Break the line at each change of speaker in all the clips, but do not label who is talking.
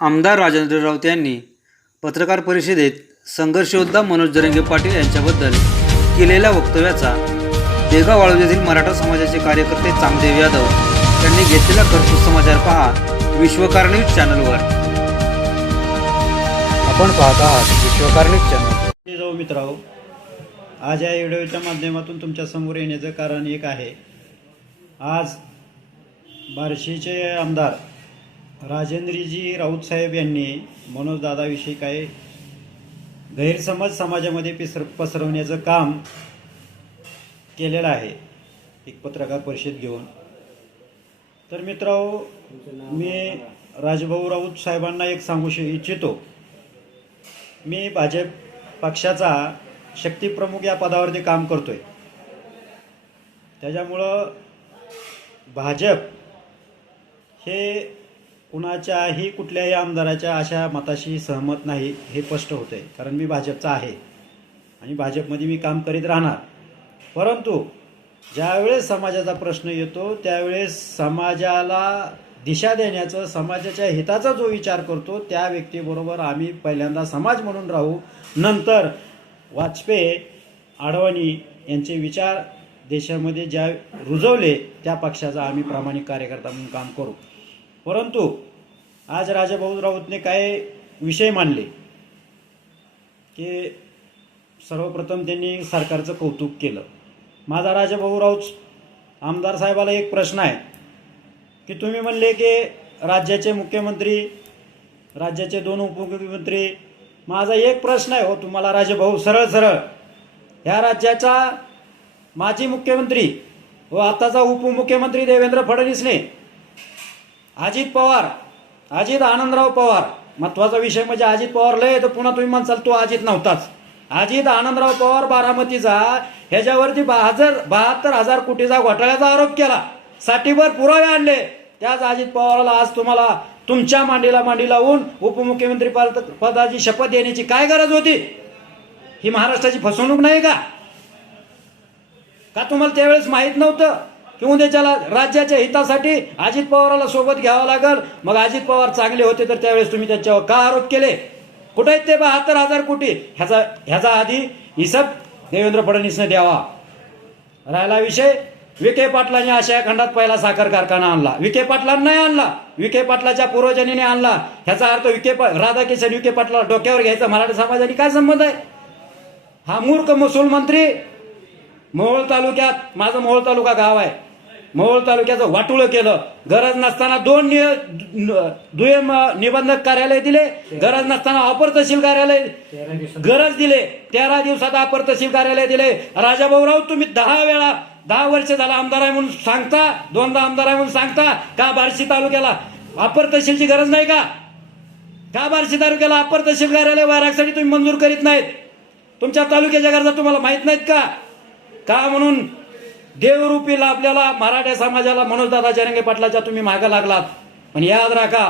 आमदार राजेंद्र राऊत यांनी पत्रकार परिषदेत संघर्षयोद्धा मनोज जरंगे पाटील यांच्याबद्दल केलेल्या वक्तव्याचा देगाव वाळूजतील मराठा समाजाचे कार्यकर्ते चांगदेव यादव यांनी घेतलेला कर्तृत्व समाचार पहा विश्वकार न्यूज चॅनलवर. आपण पाहत आहात विश्वकार न्यूज चॅनल.
जाऊ मित्रांनो आज या व्हिडिओच्या माध्यमातून तुमच्यासमोर येण्याचं कारण एक आहे. आज बार्शीचे आमदार राजेंद्रजी राऊत साहेब यांनी मनोजदादाविषयी काही गैरसमज समाजामध्ये पिसर पसरवण्याचं काम केलेलं आहे. एक पत्रकार परिषद घेऊन. तर मित्रांनो मी राजभाऊ राऊत साहेबांना एक सांगू श इच्छितो. मी भाजप पक्षाचा शक्तीप्रमुख या पदावरती काम करतोय त्याच्यामुळं भाजप हे कुणाच्याही कुठल्याही आमदाराच्या अशा मताशी सहमत नाही हे स्पष्ट होतंय. कारण मी भाजपचा आहे. आणि भाजपमध्ये मी काम करीत राहणार. परंतु ज्यावेळेस समाजाचा प्रश्न येतो त्यावेळेस समाजाला दिशा देण्याचं समाजाच्या हिताचा जो विचार करतो त्या व्यक्तीबरोबर आम्ही पहिल्यांदा समाज म्हणून राहू. नंतर वाजपेयी आडवाणी यांचे विचार देशामध्ये ज्या रुजवले त्या पक्षाचा आम्ही प्रामाणिक कार्यकर्ता म्हणून काम करू. परंतु आज राजाभाऊ राऊतने काय विषय मांडले? की सर्वप्रथम त्यांनी सरकारचं कौतुक केलं. माझा राजाभाऊ राऊत आमदार साहेबाला एक प्रश्न आहे. की तुम्ही म्हणले की राज्याचे मुख्यमंत्री राज्याचे दोन उपमुख्यमंत्री माझा एक प्रश्न आहे हो तुम्हाला राजाभाऊ सरळ सरळ. ह्या राज्याचा माजी मुख्यमंत्री व आताचा उपमुख्यमंत्री देवेंद्र फडणवीसने अजित पवार अजित आनंदराव पवार. महत्त्वाचा विषय म्हणजे अजित पवार लय तर पुन्हा तुम्ही म्हणसाल तो अजित नव्हताच. अजित आनंदराव पवार बारामतीचा ह्याच्यावरती हजार बहात्तर हजार कोटीचा घोटाळ्याचा आरोप केला. साठीभर पुरावे आणले. त्याच अजित पवाराला आज तुम्हाला तुमच्या मांडीला मांडी लावून उपमुख्यमंत्री पद पदाची शपथ देण्याची काय गरज होती? ही महाराष्ट्राची फसवणूक नाही का? का तुम्हाला त्यावेळेस माहीत नव्हतं? की उद्याच्याला राज्याच्या हितासाठी अजित पवाराला सोबत घ्यावं लागल. मग अजित पवार चांगले होते तर त्यावेळेस तुम्ही त्याच्यावर का आरोप केले? कुठे आहेत ते बहात्तर हजार कोटी ह्याचा ह्याचा आधी हिसाब देवेंद्र फडणवीसने द्यावा. राहिला विषय. विखे पाटलांनी आशिया खंडात पहिला साखर कारखाना आणला. विखे पाटलांना नाही आणला. विखे पाटलाच्या पूर्वजनीने आणला. ह्याचा अर्थ विखे पा- राधाकिशन विखे पाटला डोक्यावर घ्यायचा. मराठा समाजाने काय संबंध आहे? हा मूर्ख महसूल मंत्री मोहोळ तालुक्यात माझं मोहोळ तालुका गाव आहे. मोहोळ तालुक्याचं वाटुळं केलं. गरज नसताना दोन नि- दुय्यम निबंधक कार्यालय दिले. गरज नसताना अपर तहसील कार्यालय गरज दिले. तेरा दिवसात अपर तहसील कार्यालय दिले. राजाभाऊ राऊत तुम्ही दहा वेळा दहा वर्ष झाला आमदार आहे म्हणून सांगता दोनदा आमदार आहे म्हणून सांगता का बार्शी तालुक्याला अपर तहसीलची गरज नाही का? का बार्शी तालुक्याला अपर तहसील कार्यालय वारासाठी तुम्ही मंजूर करीत नाहीत? तुमच्या तालुक्याच्या गरजा तुम्हाला माहीत नाहीत का? का म्हणून देवरूपीला आपल्याला मराठा समाजाला मनोजदादा जरंगे पाटलाच्या तुम्ही मागं लागलात. पण याद राखा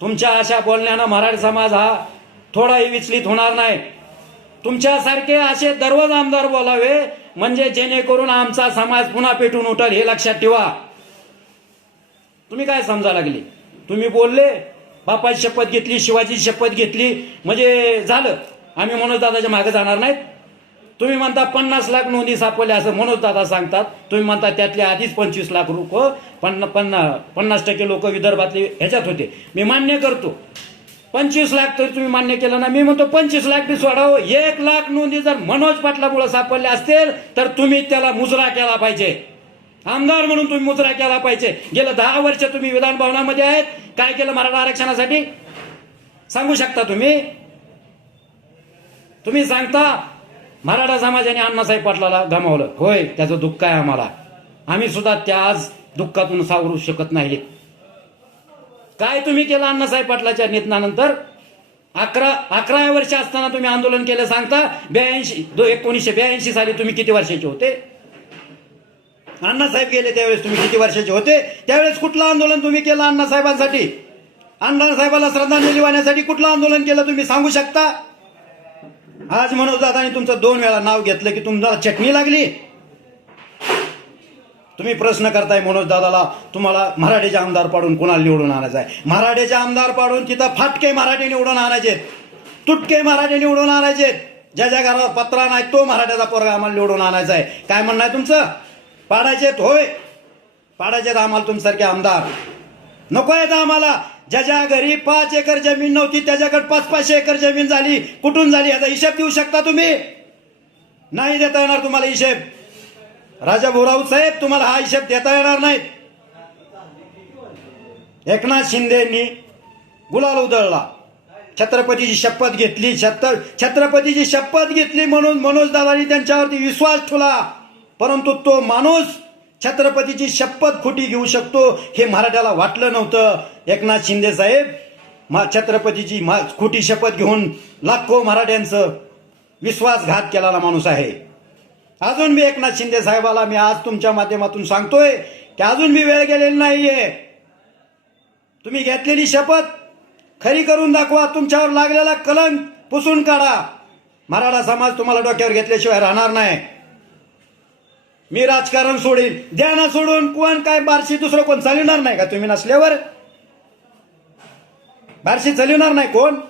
तुमच्या अशा बोलण्यानं मराठा समाज हा थोडाही विचलित होणार नाही. तुमच्यासारखे असे दररोज आमदार बोलावे म्हणजे जेणेकरून आमचा समाज पुन्हा पेटून उठल हे लक्षात ठेवा. तुम्ही काय समजा लागले? तुम्ही बोलले बापाची शपथ घेतली शिवाजीची शपथ घेतली म्हणजे झालं. आम्ही मनोजदादाच्या मागे जाणार नाहीत. तुम्ही म्हणता पन्नास लाख नोंदी सापडल्या असं मनोज दादा सांगतात. तुम्ही म्हणता त्यातले आधीच पंचवीस लाख लोक पन्ना पन्ना पन्नास टक्के लोक विदर्भातले ह्याच्यात होते. मी मान्य करतो. पंचवीस लाख तरी तुम्ही मान्य केलं ना मी म्हणतो पंचवीस लाख बी सोडावं. एक लाख नोंदी जर मनोज पाटलामुळे सापडल्या असतील तर तुम्ही त्याला मुजरा केला पाहिजे. आमदार म्हणून तुम्ही मुजरा केला पाहिजे. गेलं दहा वर्ष तुम्ही विधान भवनामध्ये आहेत. काय केलं मराठा आरक्षणासाठी? सांगू शकता तुम्ही? तुम्ही सांगता मराठा समाजाने अण्णासाहेब पाटलाला गमावलं. होय त्याचं दुःख आहे आम्हाला. आम्ही सुद्धा त्या आज दुःखातून सावरू शकत नाही. काय तुम्ही केलं अण्णासाहेब पाटलाच्या निधनानंतर? अकरा अकराव्या वर्ष असताना तुम्ही आंदोलन केलं सांगता ब्याऐंशी दो एकोणीसशे ब्याऐंशी साली तुम्ही किती वर्षाचे होते? अण्णासाहेब गेले त्यावेळेस तुम्ही किती वर्षाचे होते? त्यावेळेस कुठलं आंदोलन तुम्ही केलं अण्णासाहेबांसाठी अण्णासाहेबाला श्रद्धांजली वाहण्यासाठी कुठलं आंदोलन केलं तुम्ही सांगू शकता? आज मनोज दादानी तुमचं दोन वेळा नाव घेतलं की तुम्हाला चटणी लागली? तुम्ही प्रश्न करताय मनोज दादाला तुम्हाला मराठीचे आमदार पाडून कोणाला निवडून आणायचं आहे मराठीचे आमदार पाडून तिथं फाटके मराठी निवडून आणायचे. तुटके मराठी निवडून आणायचे. ज्या ज्या घरावर पत्रा नाही तो मराठ्याचा पोरगा आम्हाला निवडून आणायचा आहे काय म्हणणं आहे तुमचं? पाडायचेत होय. पाडायचेत आम्हाला तुमच्यासारखे आमदार. नको आहेत आम्हाला. ज्याच्या घरी पाच एकर जमीन नव्हती त्याच्याकडे पाच पाचशे एकर जमीन झाली. कुठून झाली? याचा हिशेब देऊ शकता तुम्ही? नाही देता येणार तुम्हाला हिशेब. राजा भोराऊ साहेब तुम्हाला हा हिशेब देता येणार नाही एकनाथ शिंदेनी गुलाल उधळला. छत्रपतीची शपथ घेतली. छत्र छत्रपतीची शपथ घेतली म्हणून मनोज दादानी त्यांच्यावरती विश्वास ठेवला. परंतु तो माणूस छत्रपतीची शपथ खोटी घेऊ शकतो हे मराठ्याला वाटलं नव्हतं. एकनाथ शिंदे साहेब मा छत्रपतीची मा खोटी शपथ घेऊन लाखो मराठ्यांचं विश्वासघात केलेला माणूस आहे. अजून मी एकनाथ शिंदे साहेबाला मी आज तुमच्या माध्यमातून सांगतोय की अजून मी वेळ गेलेली नाहीये. तुम्ही घेतलेली शपथ खरी करून दाखवा तुमच्यावर लागलेला कलंक पुसून काढा. मराठा समाज तुम्हाला डोक्यावर घेतल्याशिवाय राहणार नाही. मी राजकारण सोडील द्या ना सोडून. कोण काय बारशी दुसरं कोण चालवणार नाही का? तुम्ही नसल्यावर. बारशी चालवणार नाही कोण?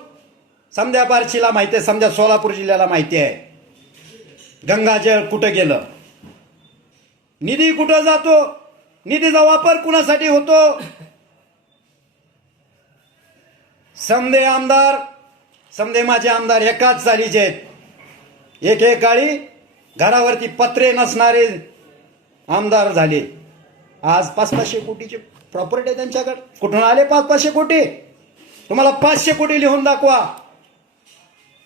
समजा बारशीला माहिती आहे समजा सोलापूर जिल्ह्याला माहिती आहे. गंगाजळ कुठं गेलं? निधी कुठं जातो? निधीचा वापर कुणासाठी होतो? समदे आमदार समदे माझे आमदार एकाच चालीचे आहेत. एक एक काळी घरावरती पत्रे नसणारे आमदार झाले. आज पाच पाचशे कोटीची प्रॉपर्टी आहे त्यांच्याकडे. कुठून आले पाच पाचशे कोटी? तुम्हाला पाचशे कोटी लिहून दाखवा.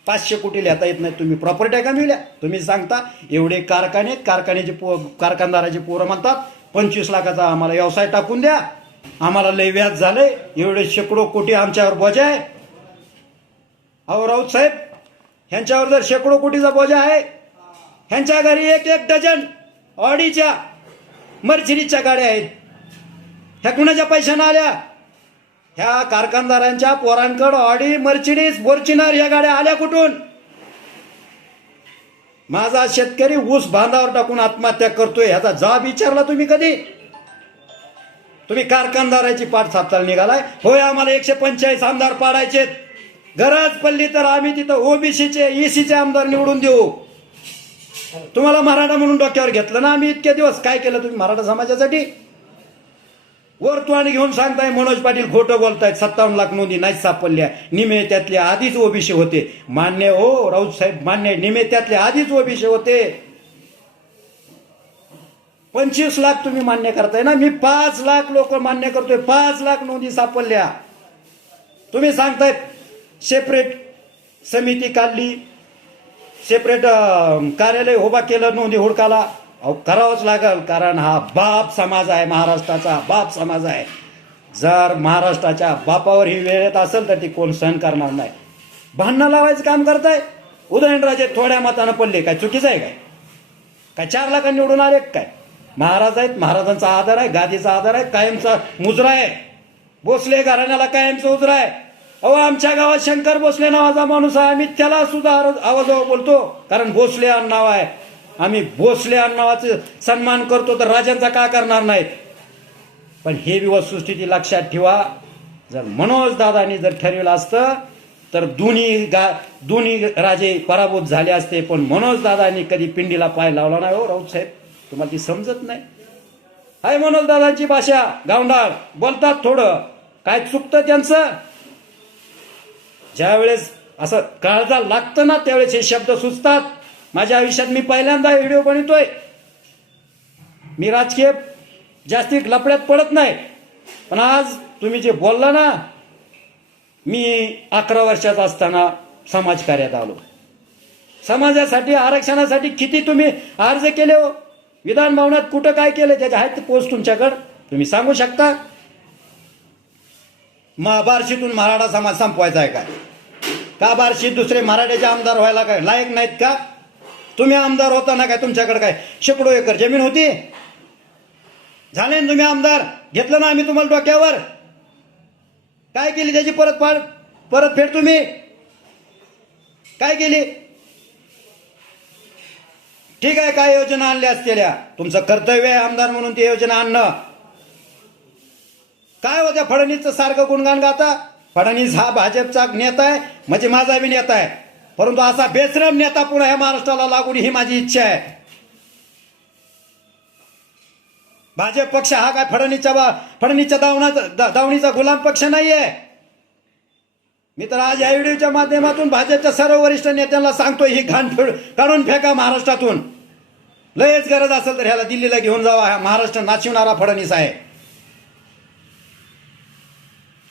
पाचशे कोटी लिहिता येत नाही तुम्ही प्रॉपर्टी का मिळल्या? तुम्ही सांगता एवढे कारखाने कारखान्याचे पो कारखानदाराचे पोरं म्हणतात पंचवीस लाखाचा आम्हाला व्यवसाय टाकून द्या. आम्हाला लय व्याज झालंय. एवढे शेकडो कोटी आमच्यावर बोजा आहे. अहो राऊत साहेब ह्यांच्यावर जर शेकडो कोटीचा बोजा आहे ह्यांच्या घरी एक एक डझन ऑडीच्या मर्सिडीजच्या गाड्या आहेत. ह्या कुणाच्या पैशानं आल्या? ह्या कारखानदारांच्या पोरांकडं ऑडी मर्सिडीज फॉर्च्युनर या गाड्या आल्या कुठून? माझा शेतकरी ऊस बांधावर टाकून आत्महत्या करतोय ह्याचा जाब विचारला तुम्ही कधी? तुम्ही कारखानदाराची पाठ सापताल निघालाय? होय आम्हाला एकशे पंचेचाळीस आमदार पाडायचे गरज पडली तर आम्ही तिथं ओबीसीचे ईसीचे आमदार निवडून देऊ. तुम्हाला मराठा म्हणून डोक्यावर घेतलं ना आम्ही इतके दिवस? काय केलं तुम्ही मराठा समाजासाठी? वर घेऊन सांगताय मनोज पाटील खोटं बोलतायत सत्तावन्न लाख नोंदी नाही सापडल्या. निमे त्यातले आधीच ओबीसी होते. मान्य हो राऊत साहेब मान्य. निमे त्यातले आधीच ओबीसी होते. पंचवीस लाख तुम्ही मान्य करताय ना? मी पाच लाख लोक मान्य करतोय. पाच लाख नोंदी सापडल्या. तुम्ही सांगताय सेपरेट समिती काढली. सेपरेट um, कार्यालय उभा केलं नोंदी हुडकाला. अहो करावंच लागल कारण हा बाप समाज आहे महाराष्ट्राचा बाप समाज आहे. जर महाराष्ट्राच्या बापावर ही वेळ येत असेल तर ती कोण सहन करणार नाही. भांडणं लावायचं काम करताय. उदयनराजे थोड्या मतानं पडले. काय चुकीचं आहे काय? काय चार लाखांनी निवडून आले काय? महाराज आहेत महाराजांचा आदर आहे गादीचा आदर आहे कायमचा मुजरा आहे. भोसले घराण्याला कायमचा उजरा आहे. अहो आमच्या गावात शंकर भोसले नावाचा माणूस आहे. आम्ही त्याला सुद्धा आवाजावर बोलतो. कारण भोसले नाव आहे. आम्ही भोसले नावाचं सन्मान करतो तर राजांचा का करणार नाही पण हे बी वस्तुस्थिती लक्षात ठेवा. जर मनोज दादानी जर ठरविलं असतं तर दोन्ही गा दोन्ही राजे पराभूत झाले असते. पण मनोज दादानी कधी पिंडीला पाय लावला नाही. हो राऊत साहेब तुम्हाला ती समजत नाही? हाय मनोज दादांची भाषा गावंडाळ बोलतात थोडं. काय चुकतं त्यांचं? ज्या वेळेस असं काळजा लागतं ना त्यावेळेस हे शब्द सुचतात. माझ्या आयुष्यात मी पहिल्यांदा व्हिडिओ बनवतोय. मी राजकीय जास्ती लपड्यात पडत नाही. पण आज तुम्ही जे बोलला ना मी अकरा वर्षाचा असताना समाजकार्यात आलो. समाजासाठी आरक्षणासाठी किती तुम्ही अर्ज केले हो? विधान भवनात कुठं काय केलं? त्याच्या आहेत पोस्ट तुमच्याकडं. तुम्ही सांगू शकता? मा बार्शीतून मराठा समाज संपवायचा आहे काय? का बार्शी दुसरे मराठ्याचे आमदार व्हायला काय? लायक नाहीत का? तुम्ही आमदार होता ना काय तुमच्याकडे काय? शेकडो एकर जमीन होती. झाले ना तुम्ही आमदार? घेतलं ना आम्ही तुम्हाला डोक्यावर? काय केली त्याची परत पाड परत तुम्ही? काय केली? ठीक आहे काय योजना आणल्या असलेल्या तुमचं कर्तव्य आहे आमदार म्हणून ती योजना आणणं. काय होत्या फडणवीसचं सारखं गुणगान गाता? फडणवीस हा भाजपचा नेता आहे म्हणजे माझा बी नेता आहे. परंतु असा बेसरम नेता पुन्हा ह्या महाराष्ट्राला लागून ही माझी इच्छा आहे. भाजप पक्ष हा काय फडणवीसच्या बा- फडणवीसच्या दावणाचा दा- दावणीचा गुलाम पक्ष नाहीये. मी तर आज या व्हिडिओच्या माध्यमातून भाजपच्या सर्व वरिष्ठ नेत्यांना सांगतोय ही घाण फेड काढून फेका महाराष्ट्रातून. लयच गरज असेल तर ह्याला दिल्लीला घेऊन जावा हा महाराष्ट्र नाचवणारा फडणवीस आहे.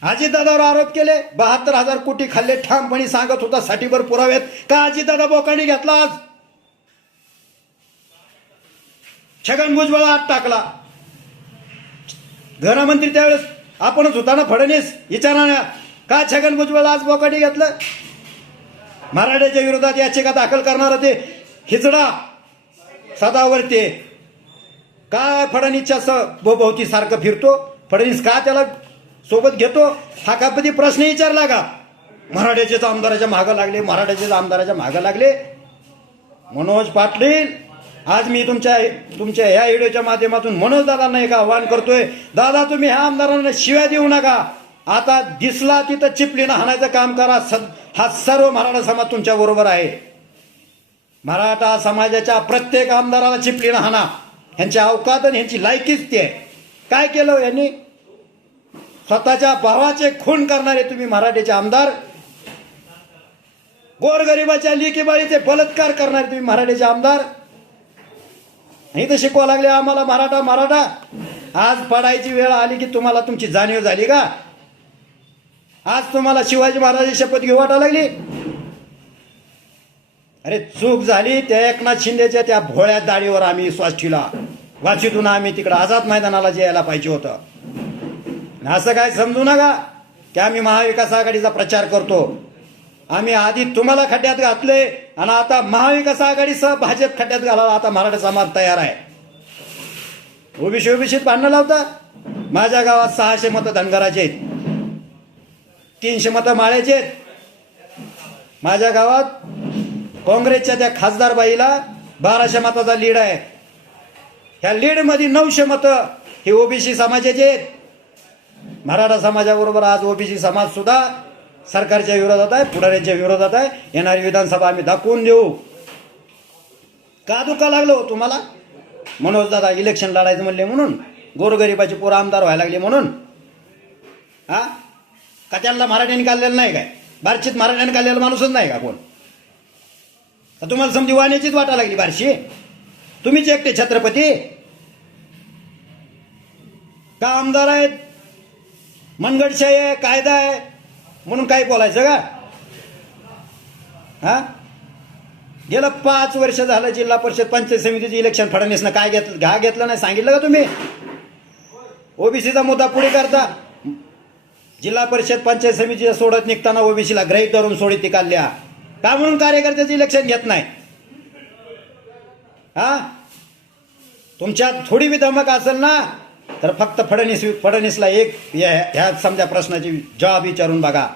अजितदादावर आरोप केले बहात्तर हजार कोटी खाल्ले ठामपणे सांगत होता साठीभर पुरावेत. का अजितदादा बोकांनी घेतला आज? छगन भुजबळ आत टाकला. गृहमंत्री त्यावेळेस आपणच होता ना फडणवीस विचारा का छगन भुजबळ आज बोकाटी घेतलं? मराठ्याच्या विरोधात याचिका दाखल करणार होते. हिजडा सदावरती काय फडणवीसच्या स भोवती सारखं फिरतो? फडणवीस का त्याला सोबत घेतो. हा का कधी प्रश्न विचारला का? मराठ्याचेच आमदाराच्या मागं लागले मराठ्याचेच आमदाराच्या मागं लागले. मनोज पाटील आज मी तुमच्या तुमच्या ह्या व्हिडिओच्या माध्यमातून मनोज दादांना एक आव्हान करतोय. दादा तुम्ही ह्या आमदारांना शिव्या देऊ नका. आता दिसला तिथं चिपलीनं हाणायचं काम करा. सद- हा सर्व मराठा समाज तुमच्या बरोबर आहे. मराठा समाजाच्या प्रत्येक आमदाराला चिपलीनं हाणा. ह्यांची अवकात आणि ह्यांची लायकीच ती आहे. काय केलं हो यांनी? स्वतःच्या भावाचे खून करणारे तुम्ही मराठीचे आमदार. गोरगरिबाच्या लिकीबाळीचे बलात्कार करणारे तुम्ही मराठीचे आमदार. इथं शिकवा लागले आम्हाला मराठा मराठा. आज पडायची वेळ आली की तुम्हाला तुमची जाणीव झाली का? आज तुम्हाला शिवाजी महाराजांची शपथ घेऊ वाटा लागली? अरे चूक झाली त्या एकनाथ शिंदेच्या त्या भोळ्या दाढीवर आम्ही विश्वास ठेवला. वाचीतून आम्ही तिकडं आझाद मैदानाला जे यायला पाहिजे होतं. असं काय समजू नका की आम्ही महाविकास आघाडीचा प्रचार करतो. आम्ही आधी तुम्हाला खड्ड्यात घातले आणि आता महाविकास आघाडीसह भाजप खड्ड्यात घालायला आता मराठा समाज तयार आहे. ओबीसी ओबीसीत भांडणं लावता? माझ्या गावात सहाशे मतं धनगराचे आहेत. तीनशे मतं माळ्याचे आहेत. माझ्या गावात काँग्रेसच्या त्या खासदार बाईला बाराशे मताचा लीड आहे. ह्या लीडमध्ये नऊशे मतं हे ओबीसी समाजाचे आहेत. मराठा समाजाबरोबर आज ओबीसी समाज सुद्धा सरकारच्या विरोधात आहे पुढाऱ्यांच्या विरोधात आहे. येणारी विधानसभा आम्ही दाखवून देऊ. का दुखा लागलो हो तुम्हाला? मनोज दादा इलेक्शन लढायचं म्हणले म्हणून गोरगरिबाचे पोरं आमदार व्हायला लागले म्हणून. हा? का त्यांना मराठ्याने काढलेलं नाही काय? बारशीत मराठ्याने काढलेला माणूसच नाही का कोण? तुम्हाला समजी वाण्याचीच वाटा लागली बारशी. तुम्हीच एकटे छत्रपती. का आमदार आहेत? मनगडशाही आहे कायदा आहे म्हणून काय बोलायचं का? हा? गेलं पाच वर्ष झालं जिल्हा परिषद पंचायत समितीचे इलेक्शन फडणवीसनं काय घेतलं घा घेतलं नाही सांगितलं का तुम्ही? ओबीसीचा मुद्दा पुढे करता. जिल्हा परिषद पंचायत समितीच्या सोडत निघताना ओबीसीला ग्रहित धरून सोडीत काढल्या का म्हणून कार्यकर्त्याचं इलेक्शन घेत नाही? हा? तुमच्यात थोडी बी धमक असेल ना? तर फक्त फडणवीस फडणवीसला एक या- ह्या समजा प्रश्नाची जवाब विचारून बघा.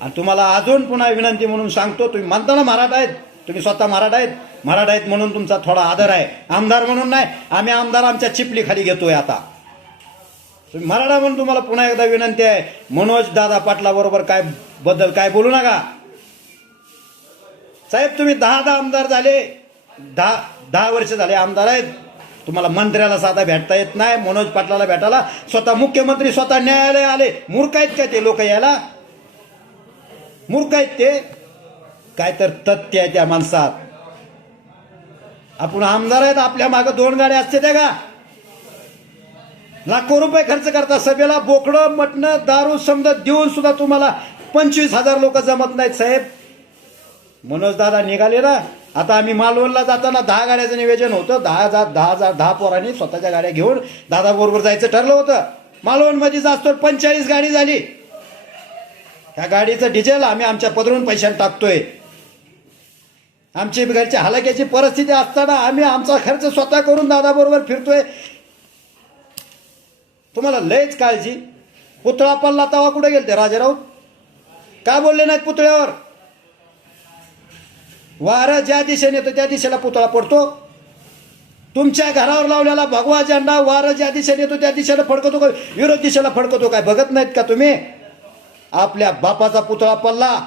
आणि तुम्हाला अजून पुन्हा विनंती म्हणून सांगतो तुम्ही म्हणता ना मराठा आहेत तुम्ही स्वतः मराठा आहेत. मराठा आहेत म्हणून तुमचा थोडा आदर आहे. आमदार म्हणून नाही आम्ही आमदार आमच्या चिपलीखाली घेतोय आता. तुम्ही मराठा म्हणून तुम्हाला पुन्हा एकदा विनंती आहे मनोज दादा पाटला बरोबर काय बद्दल काय बोलू नका. साहेब तुम्ही दहा दहा आमदार झाले दहा दहा वर्ष झाले आमदार आहेत. तुम्हाला मंत्र्याला साधा भेटता येत नाही मनोज पाटलाला भेटायला. स्वतः मुख्यमंत्री स्वतः न्यायालय आले. मूर्ख आहेत का ते लोक यायला? मूर्ख आहेत ते. काय तर तथ्य आहे त्या माणसात. आपण आमदार आहेत आपल्या मागे दोन गाड्या असते त्या का? लाखो रुपये खर्च करता सभेला बोकडं मटणं दारू समजा देऊन सुद्धा तुम्हाला पंचवीस हजार लोक जमत नाहीत साहेब. मनोज दादा निघाले ना आता आम्ही मालवणला जाताना दहा गाड्याचं नियोजन होतं. दहा हजार दहा हजार दहा पोरांनी स्वतःच्या गाड्या घेऊन दादाबरोबर जायचं ठरलं होतं. मालवणमध्ये जास्त पंचेचाळीस गाडी झाली. ह्या गाडीचं डिझेल आम्ही आमच्या पदरून पैशाने टाकतोय. आमची घरची हलाक्याची परिस्थिती असताना आम्ही आमचा खर्च स्वतः करून दादाबरोबर फिरतोय. तुम्हाला लयच काळजी. पुतळा पल्ला तवा कुठे गेलते राजाराऊत का बोलले नाहीत पुतळ्यावर? वारा ज्या दिशेने येतो त्या दिशेला पुतळा पडतो. तुमच्या घरावर लावलेला भगवा झेंडा वारा ज्या दिशेने येतो त्या दिशेला फडकतो का? विरोध दिशेला फडकतो काय? बघत नाहीत का तुम्ही? आपल्या बापाचा पुतळा पडला.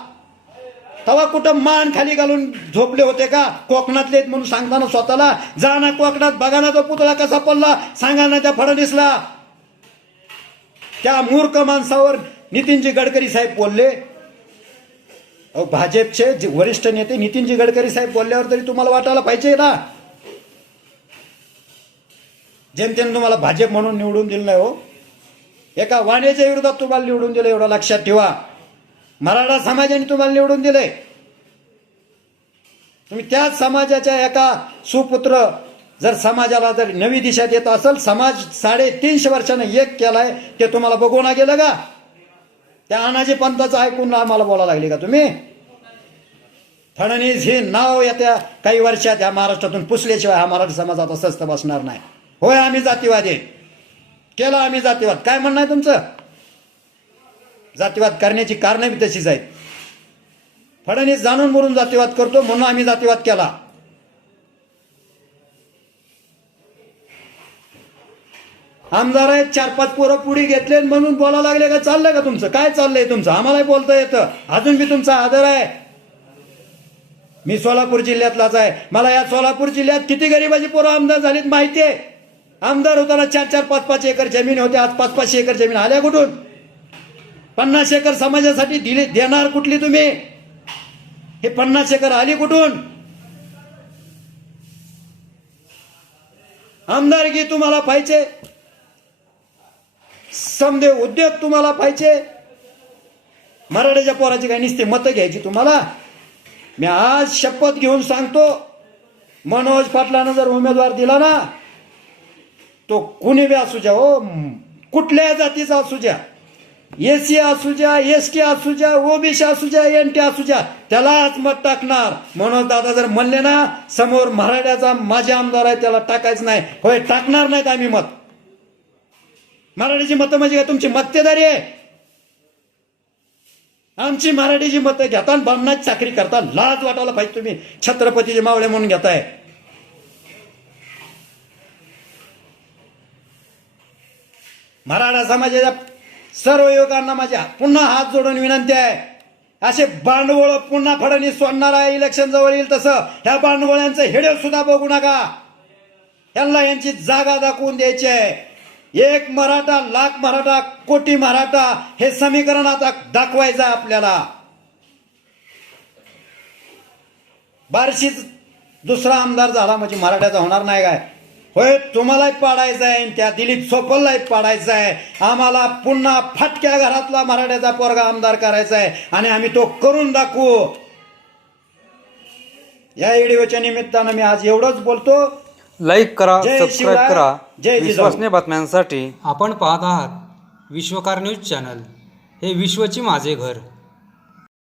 तवा कुठं मान खाली घालून झोपले होते का? कोकणातले आहेत म्हणून सांगताना स्वतःला. जा ना कोकणात बघा ना तो पुतळा कसा पडला. सांगा ना त्या फडणवीसला. त्या मूर्ख माणसावर नितीनजी गडकरी साहेब बोलले. भाजपचे जे वरिष्ठ नेते नितीनजी गडकरी साहेब बोलल्यावर तरी तुम्हाला वाटायला पाहिजे ना. जेमतेम तुम्हाला भाजप म्हणून निवडून दिलं नाही हो. एका वाण्याच्या विरोधात तुम्हाला निवडून दिलं एवढं लक्षात ठेवा. मराठा समाजाने तुम्हाला निवडून दिले. तुम्ही त्याच समाजाच्या एका सुपुत्र जर समाजाला जर नवी दिशा देत असेल समाज साडेतीनशे वर्षानं एक केलाय ते तुम्हाला बघून गेलं का? त्या अनाजी पंथाचं ऐकून आम्हाला बोलायला लागले का तुम्ही? फडणवीस हे नाव येत्या काही वर्षात या महाराष्ट्रातून पुसल्याशिवाय हा मराठी समाज आता स्वस्त बसणार नाही. होय आम्ही जातीवादी आहे. केला आम्ही जातीवाद. काय म्हणणं आहे तुमचं? जातीवाद करण्याची कारणं बी तशीच आहेत. फडणवीस जाणून बुरून जातीवाद करतो म्हणून आम्ही जातीवाद केला. आमदार आहेत चार पाच पोरं पुढे घेतले म्हणून बोला लागले का चाललंय का तुमचं? काय चाललंय तुमचं? आम्हालाही बोलता येतं. अजून बी तुमचा आदर आहे. मी सोलापूर जिल्ह्यातलाच आहे. मला या सोलापूर जिल्ह्यात किती गरीबाची पोरं आमदार झालीत माहिती आहे? आमदार होताना चार चार पाच पाच एकर जमीन होते. आज पाच पाचशे एकर जमीन आल्या कुठून? पन्नास एकर समाजासाठी दिली देणार कुठली तुम्ही? हे पन्नास एकर आली कुठून? आमदारकी तुम्हाला पाहिजे. समदे उद्योग तुम्हाला पाहिजे. मराठ्याच्या पोराची काही निसते मतं घ्यायची तुम्हाला. मी आज शपथ घेऊन सांगतो मनोज पाटलानं जर उमेदवार दिला ना तो कुणी बी असू द्या हो कुठल्या जातीचा असू द्या. एसी असू द्या एस टी असू द्या ओबीसी असू द्या एन टी असू द्या त्यालाच मत टाकणार. मनोज दादा जर म्हणले ना समोर मराठ्याचा माझे आमदार आहे त्याला टाकायचं नाही. होय टाकणार नाहीत आम्ही मत. मराठीची मतं म्हणजे काय? तुमची मक्तेदारी आहे. आमची मराठीची मतं घेता बामणाची चाकरी करता. लाज वाटायला पाहिजे तुम्ही. छत्रपतीचे मावळे म्हणून घेताय. मराठा समाजाच्या सर्व युवकांना माझ्या पुन्हा हात जोडून विनंती आहे. असे बांडवळ पुन्हा फडणवीस सोडणार आहे. इलेक्शन जवळ येईल तसं. ह्या बांडवळ्यांचं हेडेल सुद्धा बघू नका. यांना यांची जागा दाखवून द्यायची आहे. एक मराठा लाख मराठा कोटी मराठा हे समीकरण आता दाखवायचं आपल्याला. बार्शीच दुसरा आमदार झाला म्हणजे मराठ्याचा होणार नाही काय? होय तुम्हालाही पाडायचं आहे त्या दिलीप सोपललाही पाडायचं आहे. आम्हाला पुन्हा फटक्या घरातला मराठ्याचा पोरगा आमदार करायचा आहे आणि आम्ही तो करून दाखवू. या व्हिडिओच्या निमित्तानं मी आज एवढंच बोलतो.
लाईक करा सबस्क्राईब करा. विश्वसनीय बातम्यांसाठी आपण पाहत आहात विश्वकार न्यूज चॅनल. हे विश्वची माझे घर.